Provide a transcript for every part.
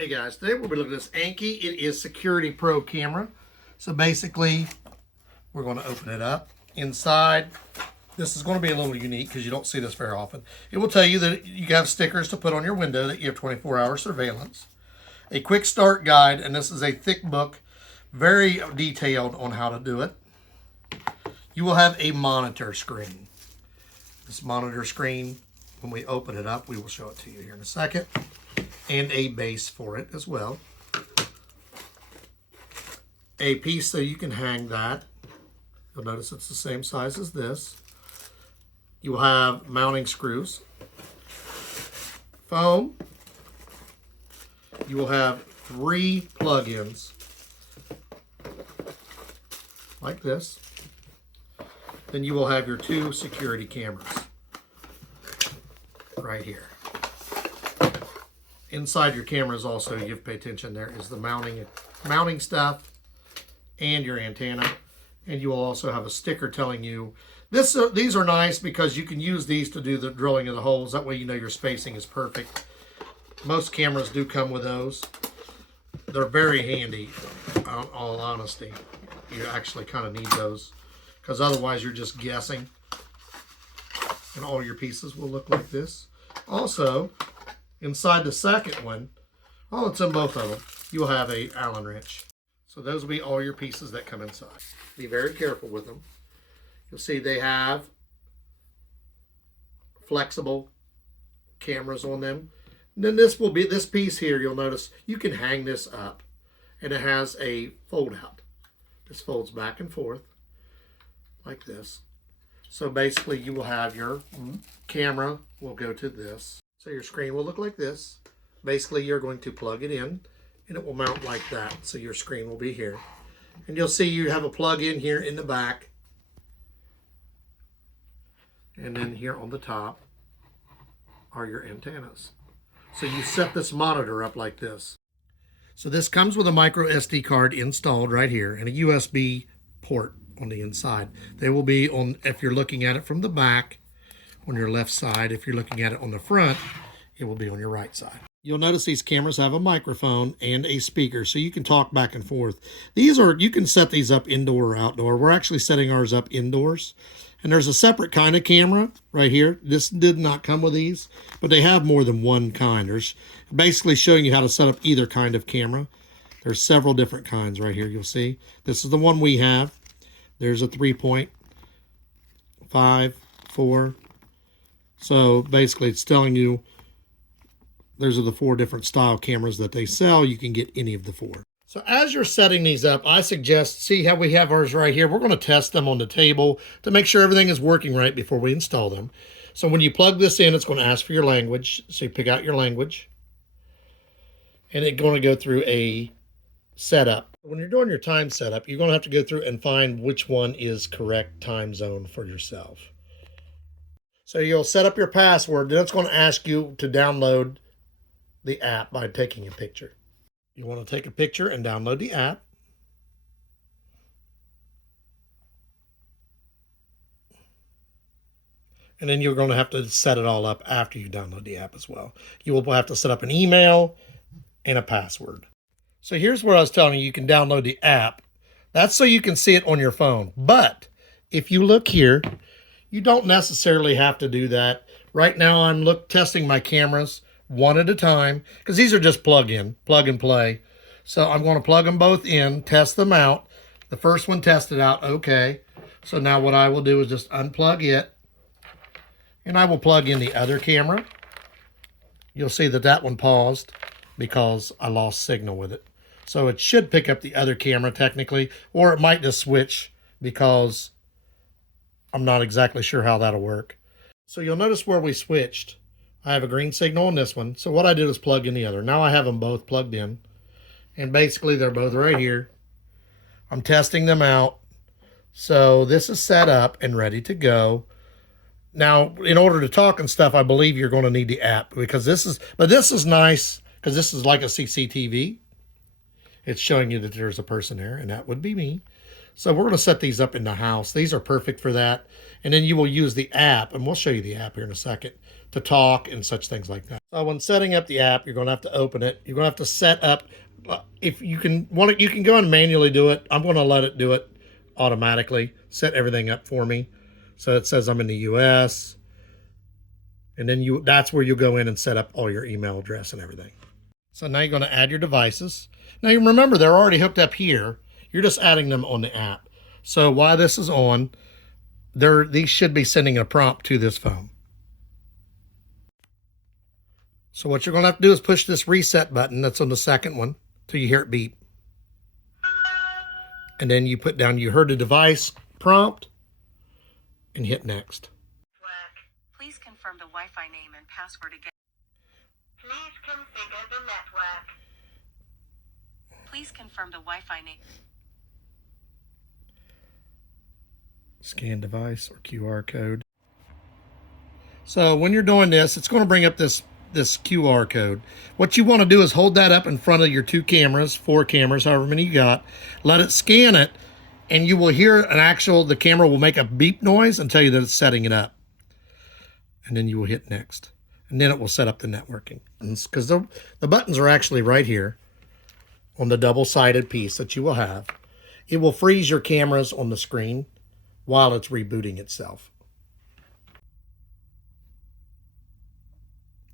Hey guys, today we'll be looking at this ANNKE. It is Security Pro camera. So basically, we're going to open it up. Inside, this is going to be a little unique because you don't see this very often. It will tell you that you have stickers to put on your window that you have 24-hour surveillance. A quick start guide, and this is a thick book, very detailed on how to do it. You will have a monitor screen. This monitor screen, when we open it up, we will show it to you here in a second. And a base for it as well. A piece so you can hang that. You'll notice it's the same size as this. You will have mounting screws. Foam. You will have 3 plug-ins like this. Then you will have your 2 security cameras right here. Inside your cameras also, you have to pay attention, there is the mounting stuff and your antenna. And you will also have a sticker telling you, these are nice because you can use these to do the drilling of the holes. That way you know your spacing is perfect. Most cameras do come with those. They're very handy, in all honesty. You actually kind of need those because otherwise you're just guessing. And all your pieces will look like this. Also, inside the second one, it's in both of them, you'll have a Allen wrench. So those will be all your pieces that come inside. Be very careful with them. You'll see they have flexible cameras on them. And then this piece here, you'll notice you can hang this up. And it has a fold out. This folds back and forth like this. So basically you will have your camera will go to this. So your screen will look like this. Basically, you're going to plug it in, and it will mount like that. So your screen will be here. And you'll see you have a plug in here in the back. And then here on the top are your antennas. So you set this monitor up like this. So this comes with a micro SD card installed right here and a USB port on the inside. They will be on, if you're looking at it from the back, on your left side. If you're looking at it on the front, it will be on your right side. You'll notice these cameras have a microphone and a speaker, so you can talk back and forth. You can set these up indoor or outdoor. We're actually setting ours up indoors. And there's a separate kind of camera right here. This did not come with these, but they have more than one kind. There's basically showing you how to set up either kind of camera. There's several different kinds right here, you'll see. This is the one we have. There's a 3.5, 4. So basically it's telling you those are the 4 different style cameras that they sell. You can get any of the 4. So as you're setting these up, I suggest, see how we have ours right here. We're going to test them on the table to make sure everything is working right before we install them. So when you plug this in, it's going to ask for your language. So you pick out your language. And it's going to go through a setup. When you're doing your time setup, you're going to have to go through and find which one is correct time zone for yourself. So you'll set up your password, then it's going to ask you to download the app by taking a picture. You want to take a picture and download the app. And then you're going to have to set it all up after you download the app as well. You will have to set up an email and a password. So here's where I was telling you, you can download the app. That's so you can see it on your phone. But if you look here, you don't necessarily have to do that. Right now I'm testing my cameras one at a time because these are just plug and play. So I'm going to plug them both in, test them out. The first one tested out okay. So now what I will do is just unplug it and I will plug in the other camera. You'll see that that one paused because I lost signal with it. So it should pick up the other camera technically, or it might just switch because I'm not exactly sure how that'll work. So you'll notice where we switched. I have a green signal on this one. So what I did is plug in the other. Now I have them both plugged in. And basically they're both right here. I'm testing them out. So this is set up and ready to go. Now, in order to talk and stuff, I believe you're going to need the app because this is nice because this is like a CCTV. It's showing you that there's a person there, and that would be me. So we're going to set these up in the house. These are perfect for that. And then you will use the app, and we'll show you the app here in a second, to talk and such things like that. So when setting up the app, you're going to have to open it. You're going to have to set up, if you can want it, you can go and manually do it. I'm going to let it do it automatically, set everything up for me. So it says I'm in the US, and then that's where you'll go in and set up all your email address and everything. So now you're going to add your devices. Now you remember they're already hooked up here. You're just adding them on the app. So while this is on, these should be sending a prompt to this phone. So what you're going to have to do is push this reset button that's on the second one till you hear it beep. And then you put down, you heard the device prompt, and hit next. Please confirm the Wi-Fi name and password again. Please configure the network. Please confirm the Wi-Fi name. Scan device or QR code. So when you're doing this, it's going to bring up this QR code. What you want to do is hold that up in front of your 2 cameras, 4 cameras, however many you got. Let it scan it, and you will hear the camera will make a beep noise and tell you that it's setting it up. And then you will hit next. And then it will set up the networking. Because the buttons are actually right here on the double-sided piece that you will have. It will freeze your cameras on the screen while it's rebooting itself.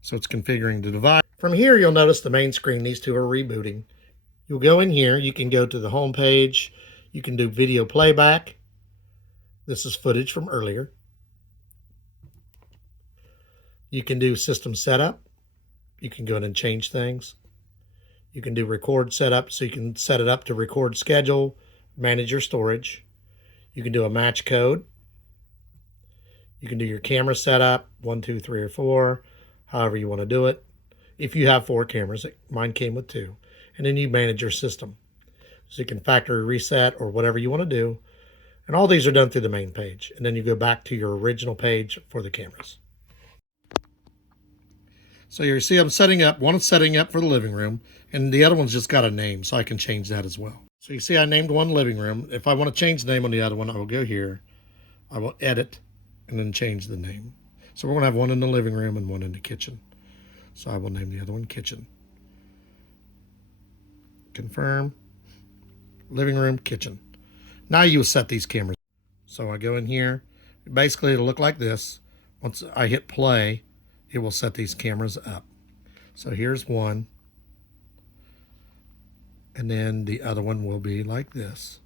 So it's configuring the device. From here, you'll notice the main screen. These 2 are rebooting. You'll go in here. You can go to the home page. You can do video playback. This is footage from earlier. You can do system setup. You can go in and change things. You can do record setup, so you can set it up to record schedule, manage your storage. You can do a match code. You can do your camera setup, 1, 2, 3, or 4, however you want to do it. If you have 4 cameras, mine came with 2. And then you manage your system. So you can factory reset or whatever you want to do. And all these are done through the main page. And then you go back to your original page for the cameras. So you see I'm setting up, one is setting up for the living room, and the other one's just got a name, so I can change that as well. So you see I named one living room. If I want to change the name on the other one, I will go here, I will edit, and then change the name. So we're going to have one in the living room and one in the kitchen. So I will name the other one kitchen. Confirm, living room, kitchen. Now you will set these cameras. So I go in here, basically it'll look like this. Once I hit play, it will set these cameras up. So here's one. And then the other one will be like this.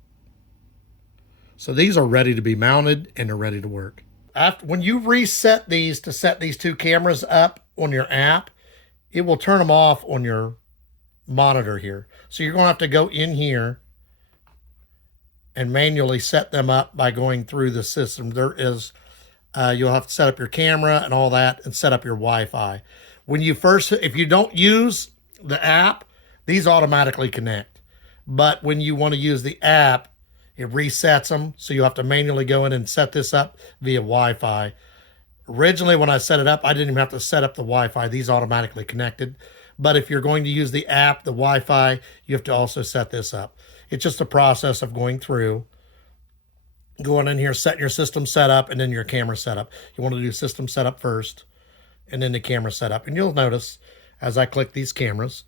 So these are ready to be mounted and they're ready to work. When you reset these to set these 2 cameras up on your app, it will turn them off on your monitor here. So you're going to have to go in here and manually set them up by going through the system. There is you'll have to set up your camera and all that and set up your Wi-Fi. If you don't use the app, these automatically connect. But when you want to use the app, it resets them. So you have to manually go in and set this up via Wi-Fi. Originally, when I set it up, I didn't even have to set up the Wi-Fi. These automatically connected. But if you're going to use the app, the Wi-Fi, you have to also set this up. It's just a process of going through. Going in here, setting your system setup, and then your camera setup. You want to do system setup first, and then the camera setup. And you'll notice as I click these cameras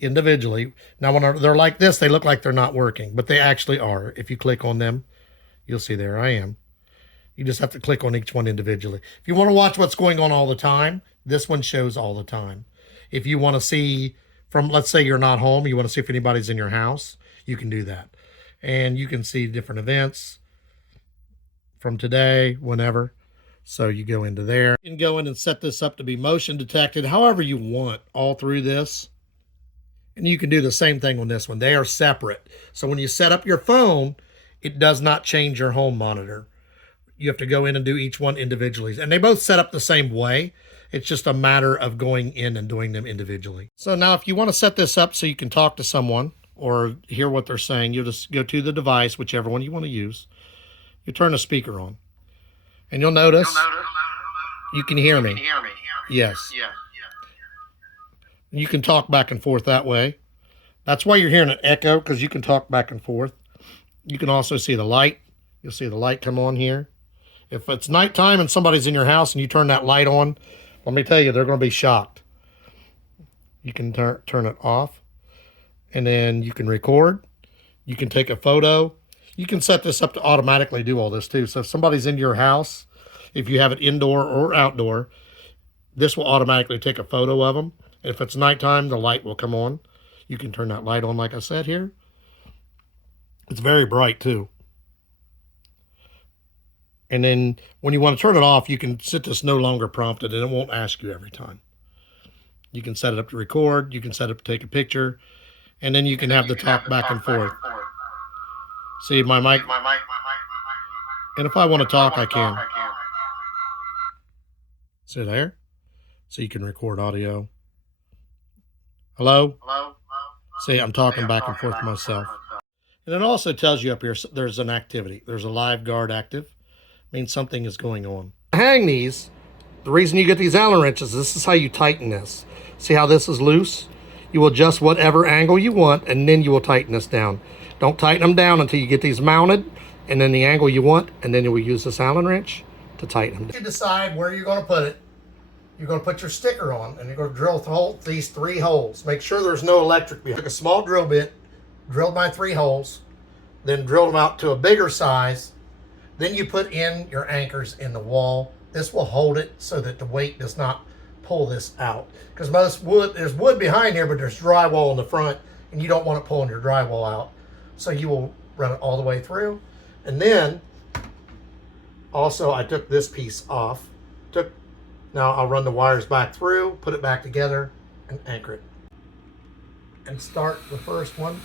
individually. Now, when they're like this, they look like they're not working, but they actually are. If you click on them, you'll see there I am. You just have to click on each one individually. If you want to watch what's going on all the time, this one shows all the time. If you want to see from, let's say you're not home, you want to see if anybody's in your house, you can do that. And you can see different events from today, whenever. So you go into there. You can go in and set this up to be motion detected, however you want, all through this. And you can do the same thing on this one. They are separate. So when you set up your phone, it does not change your home monitor. You have to go in and do each one individually. And they both set up the same way. It's just a matter of going in and doing them individually. So now if you want to set this up so you can talk to someone or hear what they're saying, you'll just go to the device, whichever one you want to use. You turn the speaker on. And you'll notice you can hear me. Yes. You can talk back and forth that way. That's why you're hearing an echo, because you can talk back and forth. You can also see the light. You'll see the light come on here. If it's nighttime and somebody's in your house and you turn that light on, let me tell you, they're going to be shocked. You can turn it off, and then you can record. You can take a photo. You can set this up to automatically do all this too. So if somebody's in your house, if you have it indoor or outdoor, this will automatically take a photo of them. And if it's nighttime, the light will come on. You can turn that light on like I said here. It's very bright too. And then when you want to turn it off, you can set this no longer prompted, and it won't ask you every time. You can set it up to record. You can set it up to take a picture. And then you can have the talk back and forth. See my mic? And if I want to talk, I can. See there? So you can record audio. Hello? See, I'm talking back and forth to myself. And it also tells you up here there's an activity. There's a live guard active. Means something is going on. Hang these. The reason you get these Allen wrenches, this is how you tighten this. See how this is loose? You will adjust whatever angle you want, and then you will tighten this down. Don't tighten them down until you get these mounted, and then the angle you want, and then you will use this Allen wrench to tighten them. You decide where you're going to put it. You're going to put your sticker on, and you're going to drill these 3 holes. Make sure there's no electric behind. Took a small drill bit, drilled my 3 holes, then drilled them out to a bigger size. Then you put in your anchors in the wall. This will hold it so that the weight does not pull this out. Because there's wood behind here, but there's drywall in the front, and you don't want it pulling your drywall out. So you will run it all the way through. And also I took this piece off. Now I'll run the wires back through, put it back together, and anchor it. And start the first one.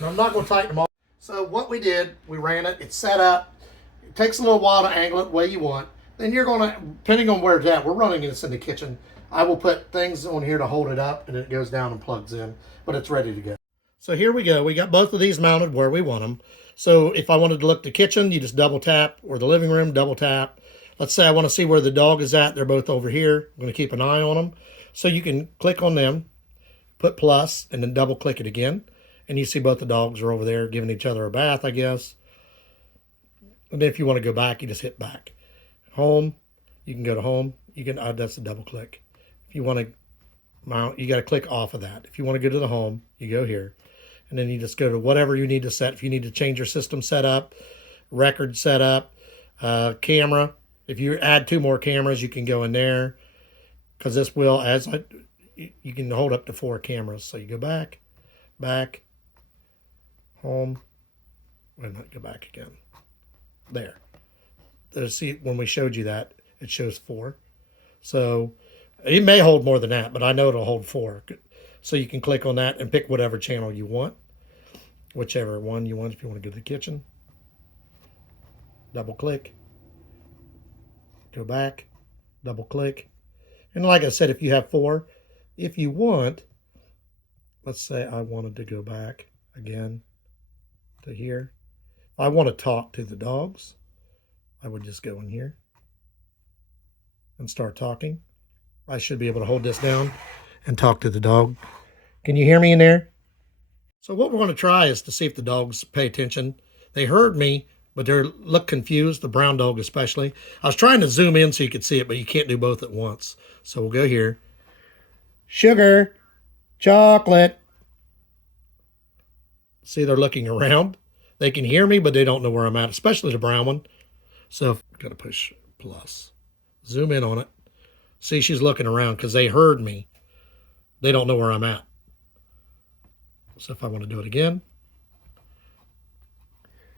Now I'm not going to tighten them all. So what we did, we ran it, it's set up. It takes a little while to angle it the way you want. Then you're going to, depending on where it's at, we're running this in the kitchen. I will put things on here to hold it up, and it goes down and plugs in, but it's ready to go. So here we go. We got both of these mounted where we want them. So if I wanted to look at the kitchen, you just double tap, or the living room, double tap. Let's say I want to see where the dog is at. They're both over here. I'm going to keep an eye on them. So you can click on them, put plus, and then double click it again. And you see both the dogs are over there giving each other a bath, I guess. And then if you want to go back, you just hit back. Home, you can go to home. You can, that's a double click. If you want to mount, you got to click off of that. If you want to go to the home, you go here. And then you just go to whatever you need to set. If you need to change your system setup, record setup, camera. If you add 2 more cameras, you can go in there. Because this will, you can hold up to 4 cameras. So you go back, home. Wait a minute, go back again. There. See, when we showed you that, it shows 4. So it may hold more than that, but I know it'll hold 4. So you can click on that and pick whatever channel you want, whichever one you want. If you want to go to the kitchen, double click, go back, double click. And like I said, if you have 4, if you want, let's say I wanted to go back again to here. If I want to talk to the dogs, I would just go in here and start talking. I should be able to hold this down and talk to the dog. Can you hear me in there? So what we're going to try is to see if the dogs pay attention. They heard me, but they look confused, the brown dog especially. I was trying to zoom in so you could see it, but you can't do both at once. So we'll go here. Sugar, chocolate. See, they're looking around. They can hear me, but they don't know where I'm at, especially the brown one. So I've got to push plus. Zoom in on it. See, she's looking around because they heard me. They don't know where I'm at. So if I want to do it again.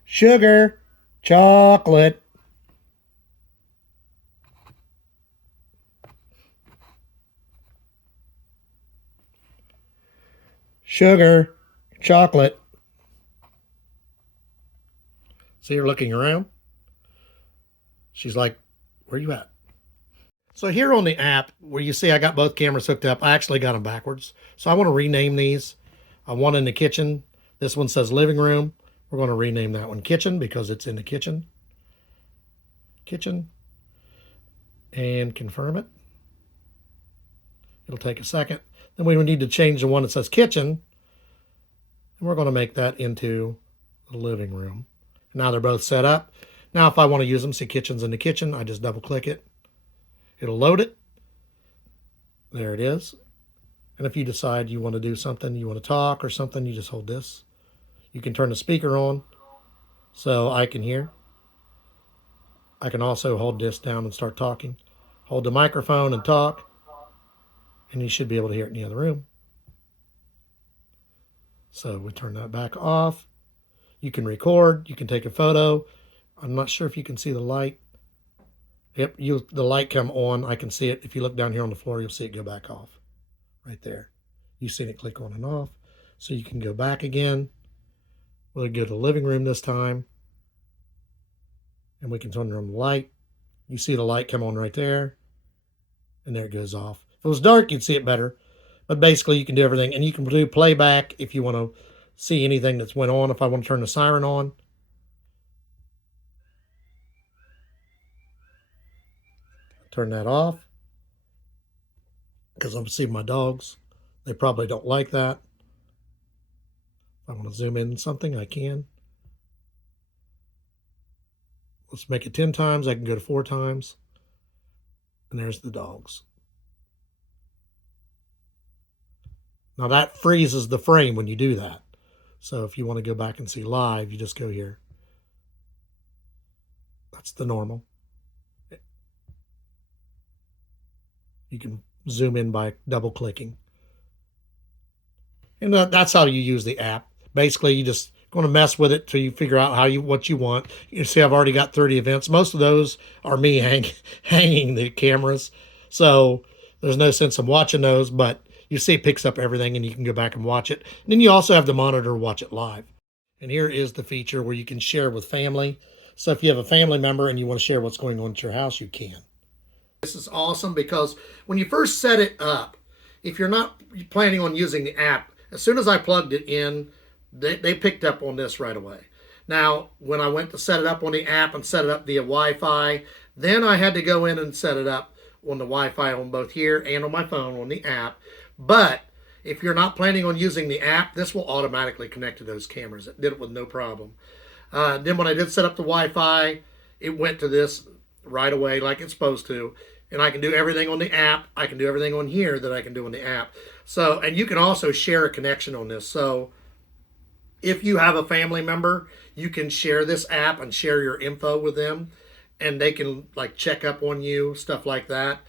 Sugar, chocolate. Sugar, chocolate. See her looking around? She's like, where you at? So here on the app, where you see I got both cameras hooked up, I actually got them backwards. So I want to rename these. I want in the kitchen. This one says living room. We're going to rename that one kitchen because it's in the kitchen. Kitchen. And confirm it. It'll take a second. Then we need to change the one that says kitchen. And we're going to make that into the living room. Now they're both set up. Now, if I want to use them, see kitchen's in the kitchen, I just double click it. It'll load it. There it is. And if you decide you want to do something, you want to talk or something, you just hold this. You can turn the speaker on so I can hear. I can also hold this down and start talking. Hold the microphone and talk, and you should be able to hear it in the other room. So we turn that back off. You can record, you can take a photo. I'm not sure if you can see the light. Yep, the light come on. I can see it. If you look down here on the floor, you'll see it go back off. Right there. You've seen it click on and off. So you can go back again. We'll go to the living room this time. And we can turn on the light. You see the light come on right there. And there it goes off. If it was dark, you'd see it better. But basically, you can do everything. And you can do playback if you want to see anything that's went on. If I want to turn the siren on. Turn that off. Because I'm seeing my dogs. They probably don't like that. If I want to zoom in something, I can. Let's make it 10 times. I can go to 4 times. And there's the dogs. Now that freezes the frame when you do that. So if you want to go back and see live, you just go here. That's the normal. You can zoom in by double clicking. And that's how you use the app. Basically, you just going to mess with it till you figure out what you want. You see, I've already got 30 events. Most of those are me hanging the cameras. So there's no sense in watching those, but you see it picks up everything and you can go back and watch it. And then you also have the monitor watch it live. And here is the feature where you can share with family. So if you have a family member and you want to share what's going on at your house, you can. This is awesome because when you first set it up, if you're not planning on using the app, as soon as I plugged it in, they picked up on this right away. Now, when I went to set it up on the app and set it up via Wi-Fi, then I had to go in and set it up on the Wi-Fi on both here and on my phone on the app. But if you're not planning on using the app, this will automatically connect to those cameras. It did it with no problem. Then when I did set up the Wi-Fi, it went to this right away like it's supposed to. And I can do everything on the app. I can do everything on here that I can do on the app. So, and you can also share a connection on this. So if you have a family member, you can share this app and share your info with them. And they can like check up on you, stuff like that.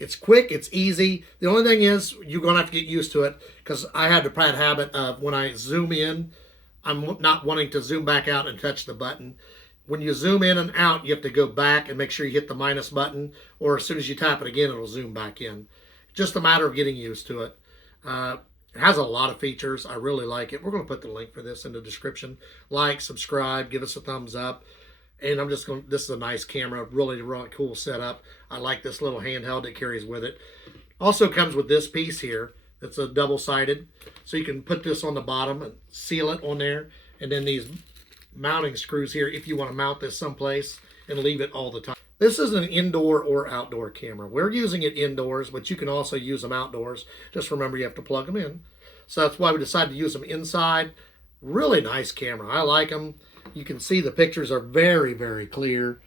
It's quick, it's easy. The only thing is you're going to have to get used to it because I had the bad habit of when I zoom in, I'm not wanting to zoom back out and touch the button. When you zoom in and out, you have to go back and make sure you hit the minus button, or as soon as you tap it again, it'll zoom back in. Just a matter of getting used to it. It has a lot of features. I really like it. We're going to put the link for this in the description. Like, subscribe, give us a thumbs up. And I'm just going, this is a nice camera, really, really cool setup. I like this little handheld it carries with it. Also comes with this piece here. That's a double-sided. So you can put this on the bottom and seal it on there. And then these mounting screws here if you want to mount this someplace and leave it all the time. This is an indoor or outdoor camera. We're using it indoors, but you can also use them outdoors. Just remember you have to plug them in. So that's why we decided to use them inside. Really nice camera. I like them. You can see the pictures are very, very clear.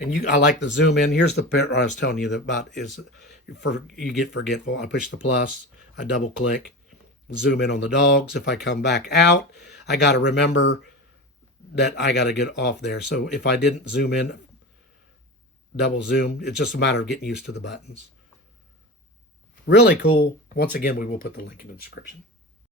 And I like the zoom in. Here's the part I was telling you about is you get forgetful. I push the plus. I double click. Zoom in on the dogs. If I come back out, I got to remember that I got to get off there. So if I didn't zoom in, double zoom, it's just a matter of getting used to the buttons. Really cool. Once again, we will put the link in the description.